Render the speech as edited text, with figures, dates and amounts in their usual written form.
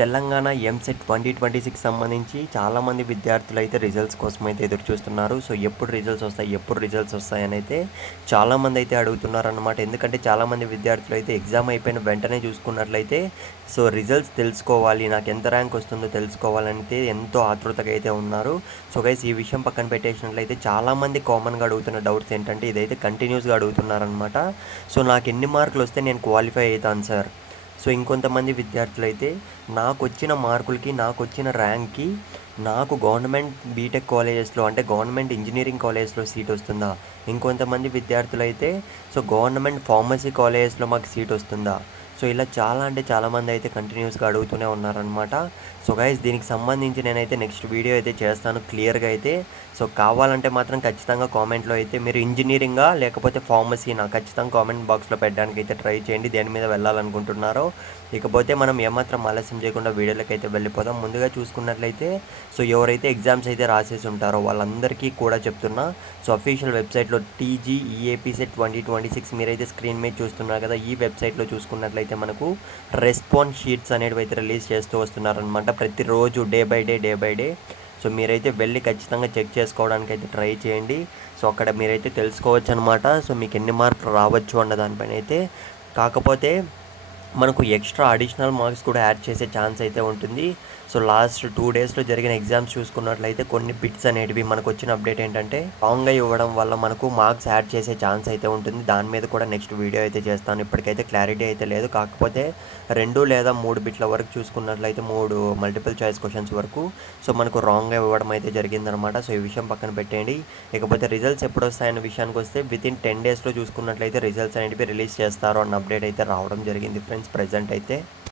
తెలంగాణ ఎంసెట్ 2026 సంబంధించి చాలామంది విద్యార్థులు అయితే రిజల్ట్స్ కోసం అయితే ఎదురు చూస్తున్నారు. సో ఎప్పుడు రిజల్ట్స్ వస్తాయి, ఎప్పుడు రిజల్ట్స్ వస్తాయని అయితే చాలామంది అయితే అడుగుతున్నారన్నమాట. ఎందుకంటే చాలామంది విద్యార్థులు అయితే ఎగ్జామ్ అయిపోయిన వెంటనే చూసుకున్నట్లయితే సో రిజల్ట్స్ తెలుసుకోవాలి, నాకు ఎంత ర్యాంక్ వస్తుందో తెలుసుకోవాలంటే ఎంతో ఆతృతగా అయితే ఉన్నారు. సో గైస్, ఈ విషయం పక్కన పెట్టేసినట్లయితే చాలామంది కామన్గా అడుగుతున్న డౌట్స్ ఏంటంటే ఇదైతే కంటిన్యూస్గా అడుగుతున్నారనమాట. సో నాకు ఎన్ని మార్కులు వస్తే నేను క్వాలిఫై అవుతాను సార్. సో ఇంకొంతమంది విద్యార్థులైతే నాకొచ్చిన మార్కులకి, నాకొచ్చిన ర్యాంక్‌కి నాకు గవర్నమెంట్ బీటెక్ కాలేజెస్‌లో అంటే గవర్నమెంట్ ఇంజినీరింగ్ కాలేజెస్‌లో సీట్ వస్తుందా? ఇంకొంతమంది విద్యార్థులైతే సో గవర్నమెంట్ ఫార్మసీ కాలేజెస్‌లో మాకు సీట్ వస్తుందా? సో ఇలా చాలా అంటే చాలామంది అయితే కంటిన్యూస్‌గా అడుగుతూనే ఉన్నారనమాట. సో గైస్, దీనికి సంబంధించి నేనైతే నెక్స్ట్ వీడియో అయితే చేస్తాను క్లియర్‌గా అయితే. సో కావాలంటే మాత్రం ఖచ్చితంగా కామెంట్‌లో అయితే మీరు ఇంజినీరింగా లేకపోతే ఫార్మసీనా ఖచ్చితంగా కామెంట్ బాక్స్‌లో పెట్టడానికి అయితే ట్రై చేయండి, దేని మీద వెళ్ళాలనుకుంటున్నారో. ఇకపోతే మనం ఏమాత్రం ఆలస్యం చేయకుండా వీడియోలోకి అయితే వెళ్ళిపోదాం. ముందుగా చూసుకున్నట్లయితే సో ఎవరైతే ఎగ్జామ్స్ అయితే రాసేసి ఉంటారో వాళ్ళందరికీ కూడా చెప్తున్నా, సో అఫీషియల్ వెబ్సైట్లో TGEAPSET 2026 మీరైతే స్క్రీన్ మీద చూస్తున్నారు కదా, ఈ వెబ్సైట్లో చూసుకున్నట్లయితే మనకు రెస్పాన్స్ షీట్స్ అనేవి అయితే రిలీజ్ చేస్తూ వస్తున్నారనమాట ప్రతిరోజు, డే బై డే. సో మీరైతే వెళ్ళి ఖచ్చితంగా చెక్ చేసుకోవడానికి అయితే ట్రై చేయండి. సో అక్కడ మీరైతే తెలుసుకోవచ్చు అనమాట, సో మీకు ఎన్ని మార్కులు రావచ్చు అన్న దానిపైన అయితే. కాకపోతే మనకు ఎక్స్ట్రా అడిషనల్ మార్క్స్ కూడా యాడ్ చేసే ఛాన్స్ అయితే ఉంటుంది. సో లాస్ట్ 2 డేస్లో జరిగిన ఎగ్జామ్స్ చూసుకున్నట్లయితే కొన్ని బిట్స్ అనేటివి మనకు వచ్చిన అప్డేట్ ఏంటంటే రాంగ్గా ఇవ్వడం వల్ల మనకు మార్క్స్ యాడ్ చేసే ఛాన్స్ అయితే ఉంటుంది. దాని మీద కూడా నెక్స్ట్ వీడియో అయితే చేస్తాను. ఇప్పటికైతే క్లారిటీ అయితే లేదు. కాకపోతే 2 లేదా 3 బిట్ల వరకు చూసుకున్నట్లయితే 3 మల్టిపుల్ చాయిస్ క్వశ్చన్స్ వరకు సో మనకు రాంగ్గా ఇవ్వడం అయితే జరిగిందనమాట. సో ఈ విషయం పక్కన పెట్టేయండి. ఇకపోతే రిజల్ట్స్ ఎప్పుడు వస్తాయన్న విషయానికి వస్తే వితిన్ 10 డేస్లో చూసుకున్నట్లయితే రిజల్ట్స్ అనేటివి రిలీజ్ చేస్తారు అన్న అప్డేట్ అయితే రావడం జరిగింది ఫ్రెండ్స్ ప్రజెంట్ అయితే.